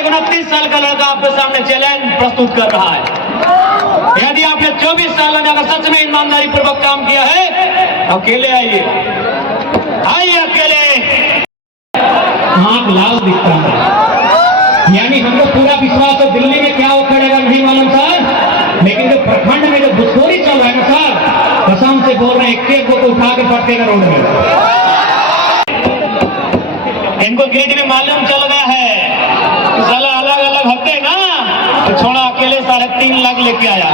एक 29 साल का लड़का आपके सामने चैलेंज प्रस्तुत कर रहा है। यदि आपने 24 साल में अगर सच में ईमानदारी पूर्वक काम किया है, अकेले आइए, आइए अकेले। आंख लाल दिखता है, यानी हमको पूरा विश्वास है दिल्ली में क्या उखड़ेगा नहीं मालूम सर, लेकिन जो प्रखंड में जो घुसखोरी चल रहा है ना सर, कसम से बोल रहे हैं, एक को उठा के पटकेगा रोड में। इनको गिरिज में मालूम चल गया है, साला अलग अलग होते ना तो छोड़ा अकेले 3.5 लाख लेके आया।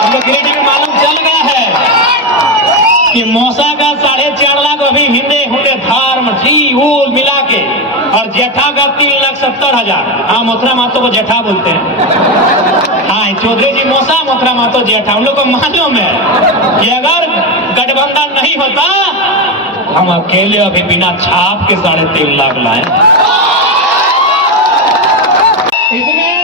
इनको गिरिज में मालूम चल गया है कि मौसा का 4.5 लाख अभी हिंदे हुंदे धार्म ठी ऊल मिला के, और जेठा का 3,70,000। हाँ, मोथरा मातो को जेठा बोलते हैं। हाँ, चौधरी जी मौसा, मोथरा मातो जेठा। उन लोग को मालूम है कि अगर गठबंधन नहीं होता, हम अकेले अभी बिना छाप के 3.5 लाख लाए। इसमें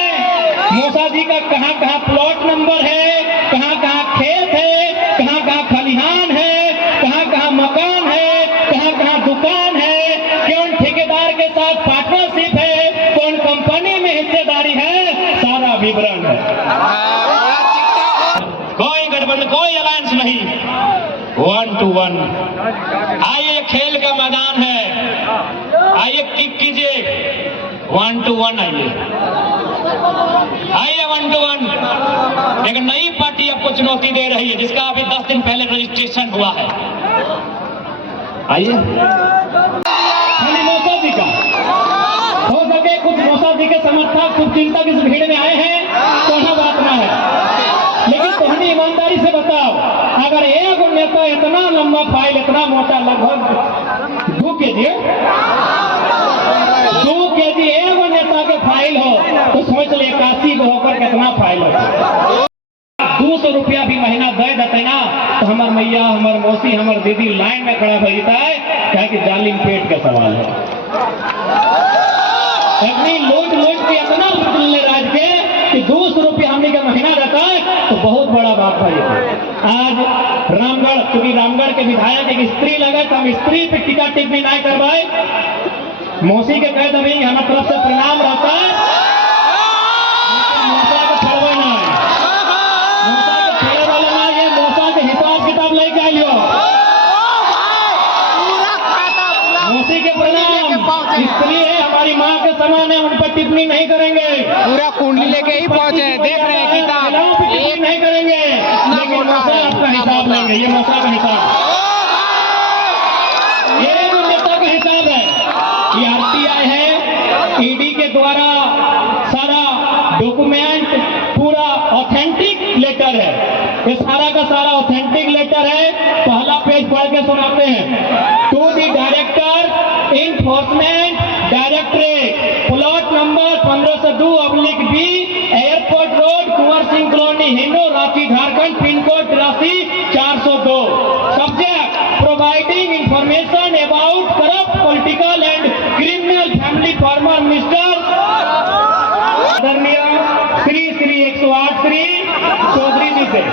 मूसा जी का कहां कहां प्लॉट नंबर है, कहां कहां खेत है, कहां कहां खलिहान है, कहां कहां मकान है, कहां कहां दुकान है, कौन ठेकेदार के साथ पार्टनरशिप है, कौन कंपनी में हिस्सेदारी है, सारा विवरण है। कोई गठबंधन, कोई अलायंस नहीं, 1 to 1। आइए, खेल का मैदान है, आइए किक कीजिए, 1 to 1 आइए, आइए 1 to 1। एक नई पार्टी आपको चुनौती दे रही है, जिसका अभी 10 दिन पहले रजिस्ट्रेशन हुआ है। आइए, मौसा जी का हो सके कुछ मौसा जी के समर्थक शुभचिंतक इस भीड़ में आए हैं, तो बात ना है, लेकिन तुम्हें ईमानदारी से बताओ, अगर एक नेता इतना लंबा फाइल, इतना मोटा, लगभग 2 केजी एक नेता के फाइल हो, तो सोच ले 81 होकर कितना फाइल हो। 200 रुपया भी महीना दे देते ना, तो हमार मैया, हमार मौसी, हमार दीदी लाइन में खड़ा हो जाता है, क्या कि जालिम पेट का सवाल है। अपनी लूट के इतना लूट राज के कि 200 रुपया हमने का महीना रहता है, तो बहुत बड़ा बात है। आज रामगढ़, क्योंकि रामगढ़ के विधायक एक स्त्री लगे, तो हम स्त्री पे टीका टिप्पणी नहीं करवाए, मौसी के कह दे हमारे तरफ से प्रणाम रहता है, मौसा को छड़वे ना है, मौसा को छेड़े वाले ना, ये मौसा के हिसाब किताब लेके आइयो। मौसी के प्रणाम, स्त्री है, हमारी माँ के समान है, उन पर टिप्पणी नहीं करेंगे, पूरा कुंडली लेके ही पहुंचे, देख रहे हैं किताब नहीं करेंगे, लेकिन मौसा आपका हिसाब लेंगे। ये मौसा का हिसाब, ये नेता का हिसाब है। ये आरटीआई है, ईडी के द्वारा सारा डॉक्यूमेंट, पूरा ऑथेंटिक लेटर है, ये सारा का सारा ऑथेंटिक लेटर है। पहला पेज पढ़ के सुनाते हैं। To the director enforcement directorate, plot number 1502/B, airport road, Kunwar Singh colony, Hinoo, Ranchi, Jharkhand, pin code 83,402। Subject, providing information about corrupt political and criminal family former mister आदरणीय श्री 108 श्री चौधरी जी से।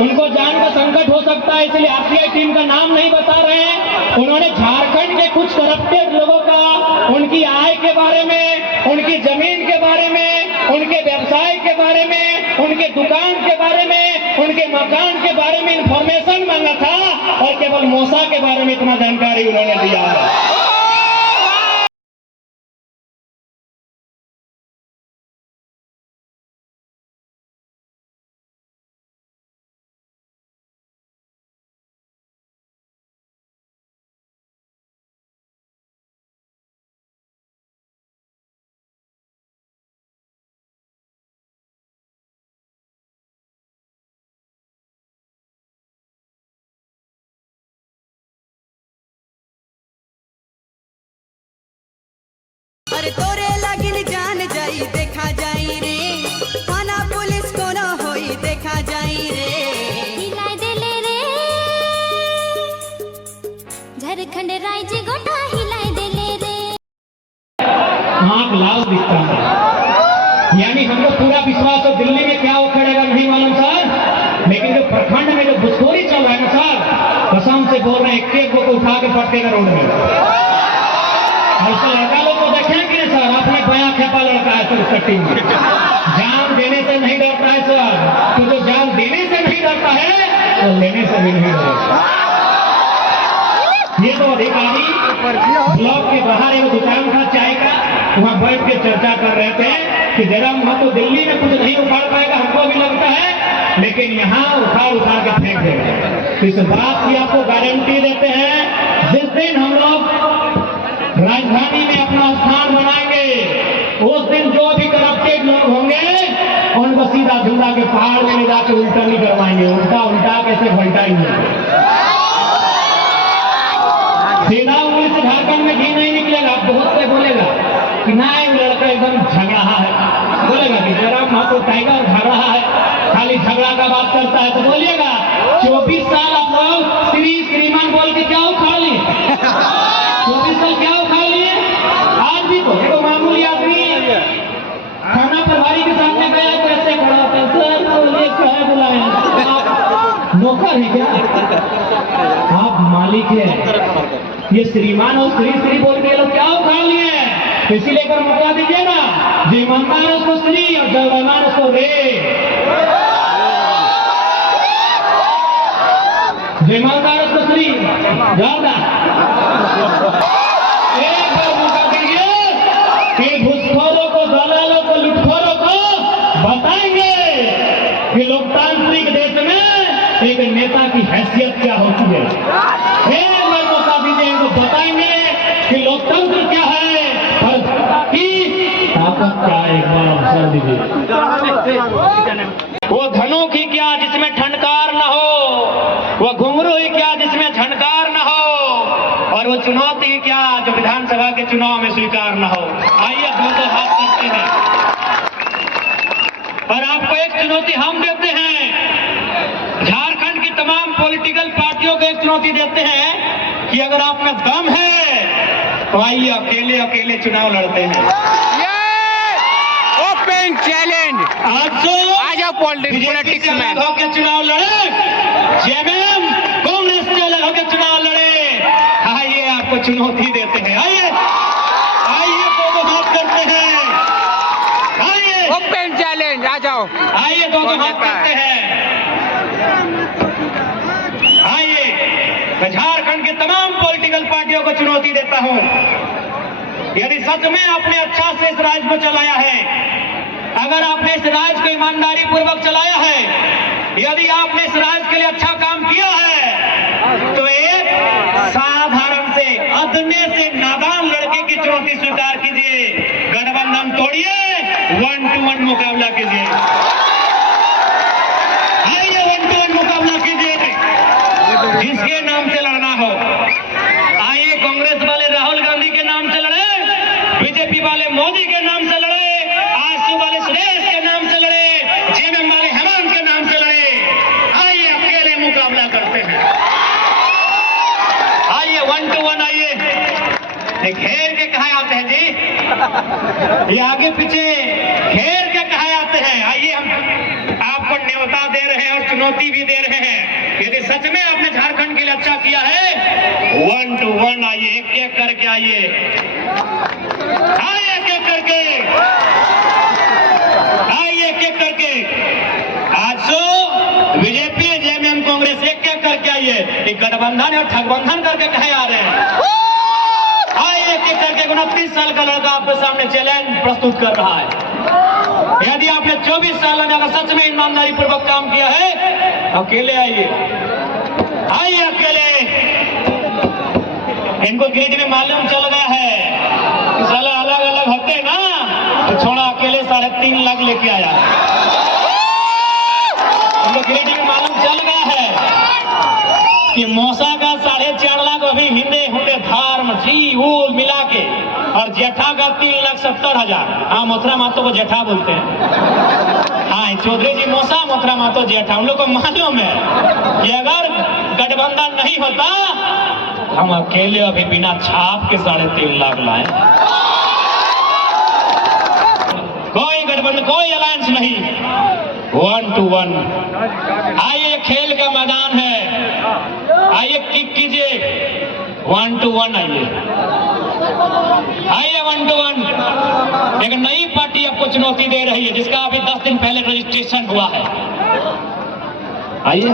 उनको जान का संकट हो सकता है, इसलिए आरटीआई टीम का नाम नहीं बता रहे हैं। उन्होंने झारखंड के कुछ करप्टेड लोगों का, उनकी आय के बारे में, उनकी जमीन के बारे में, उनके व्यवसाय के बारे में, उनके दुकान के बारे में, उनके मकान के बारे में इंफॉर्मेशन मांगा था, और केवल मौसा के बारे में इतना जानकारी उन्होंने दिया है। झारखंड राज्य गोटा हिलाए देले रे। आंख लाल दिखता है, यानी हमको पूरा विश्वास है दिल्ली में क्या उखड़ेगा नहीं मालूम सर, लेकिन जो प्रखंड में जो घुसखोरी चल रहा है ना सर, कसम से बोल रहे हैं एक को उठा के पटकेगा रोड में। ऐसा लड़का लोग को देखें कि सर आपने बया खेपा लड़का है सर उसका टीम में, जान देने से नहीं डरता है सर, तो जो जान देने से नहीं डरता है तो लेने से भी नहीं डरता। ये तो अधिकारी ब्लॉक के बाहर एक दुकान था चाय का, वहां बैठ के चर्चा कर रहे थे कि जरा वहां तो दिल्ली में कुछ नहीं उखाड़ पाएगा हमको भी लगता है, लेकिन यहाँ उखाड़ के फेंक देगा। इस बात की आपको गारंटी देते हैं, जिस दिन हम लोग राजधानी में अपना स्थान बनाएंगे उस दिन जो भी करप्टेड लोग होंगे उनको सीधा झूला के पहाड़ में ले जाके उल्टा नहीं करवाएंगे, उल्टा कैसे पलटाएंगे। सीधा उंगली से झारखंड में घी नहीं निकलेगा। बहुत से बोलेगा कि ना लड़का एकदम झगड़ा है, बोलेगा कि जयराम महतो टाइगर झगड़ा है, खाली झगड़ा का बात करता है, तो बोलिएगा 24 साल आप लोग श्रीमान बोल के क्या उखाड़ लिए, 24 साल क्या उखाड़ लिए। आज भी तो मामूली आदमी थाना प्रभारी के सामने गया तो ऐसे खड़ा होता है, सर बोलिए क्या बुलाए, नौकर है क्या आप, मालिक है। ये श्रीमान और श्री बोल के लोग क्या उखाड़ लिए, इसी लेकर मौका दीजिए ना, जो ईमानदार है उसको श्री और जो बेईमान उसको रे, जो ईमानदार उसको श्री ज्यादा। एक बार मौका दीजिए कि घुसखोरों को, दलालों को, लुटखोरों को बताएंगे कि लोकतांत्रिक देश में एक नेता की हैसियत क्या होती है। एक बार मौका दीजिए, इनको बताएंगे कि लोकतंत्र क्या है और की ताकत क्या है। एक बार अवसर दीजिए। वो धनों की क्या जिसमें ठनकार न हो, वो घुंघरू ही क्या जिसमें झनकार न हो, और वो चुनौती क्या जो विधानसभा के चुनाव में स्वीकार न हो। आइए दो हाथ करते हैं और आपको एक चुनौती हम देते हैं, झारखंड की तमाम पॉलिटिकल पार्टियों को एक चुनौती देते हैं कि अगर आप में दम है तो आइए अकेले अकेले चुनाव लड़ते हैं। ओपन चैलेंज, आ जाओ पॉलिटिक्स में होकर चुनाव लड़े, जेएमएम कांग्रेस से अलग होकर चुनाव लड़े। आइए आपको चुनौती देते हैं, आइए आइए दो हाथ करते हैं, आइए ओपन चैलेंज, आ जाओ, आइए दो हाथ करते हैं। आइए मैं झारखंड के तमाम पॉलिटिकल पार्टियों को चुनौती देता हूं, यदि सच में आपने अच्छा से इस राज्य को चलाया है, अगर आपने इस राज्य को ईमानदारी पूर्वक चलाया है, यदि आपने इस राज्य के लिए अच्छा काम किया है, तो एक साधारण से अदने से नादान लड़के की चुनौती स्वीकार कीजिए, गठबंधन तोड़िए, 1-to-1 मुकाबला कीजिए। आइए 1-to-1 मुकाबला कीजिए, जिसके नाम से लड़ना हो। आइए कांग्रेस वाले राहुल गांधी के नाम से लड़े, बीजेपी वाले मोदी के नाम से लड़े, आजसू वाले सुरेश के नाम से लड़े, जेएमएम वाले हेमंत के नाम से लड़े। आइए अकेले मुकाबला करते हैं, आइए 1-to-1 आइए। घेर के कहा आते हैं जी, ये आगे पीछे घेर के कहा आते हैं। आइए हम आपको न्योता दे रहे हैं और चुनौती भी दे रहे हैं, यदि सच में आपने झारखंड के लिए अच्छा किया है, 1-to-1 आइए, एक एक करके आइए, आइए एक एक करके, आइए एक एक करके। आज तो बीजेपी जेएमएम कांग्रेस एक एक करके आइए, एक गठबंधन और ठगबंधन करके कहे आ रहे हैं। आइए एक एक करके 29 साल का लड़का आपके सामने चैलेंज प्रस्तुत कर रहा है। यदि आपने 24 साल में अगर सच में ईमानदारी पूर्वक काम किया है, अकेले आइए, आइए अकेले। इनको गिरिज में मालूम चल गया है कि साला अलग अलग होते ना, तो छोड़ा अकेले 3.5 लाख लेके आया। इनको गिरिज में मालूम चल गया है कि मौसा का 4.5 लाख अभी हिंदे हुंदे धार्म जी ऊल मिला के, और जेठा का 3,70,000। हाँ, मथुरा मातो को जेठा बोलते हैं। हाँ, चौधरी जी मौसा, मथुरा मातो जेठा। हम लोग को मालूम है कि अगर गठबंधन नहीं होता हम अकेले अभी बिना छाप के 3.5 लाख लाए। कोई गठबंधन, कोई अलायंस नहीं, 1 to 1। आइए, खेल का मैदान है, आइए किक कीजिए, 1 to 1 आइए, 1 to 1। एक नई पार्टी आपको चुनौती दे रही है जिसका अभी 10 दिन पहले रजिस्ट्रेशन हुआ है। आइए।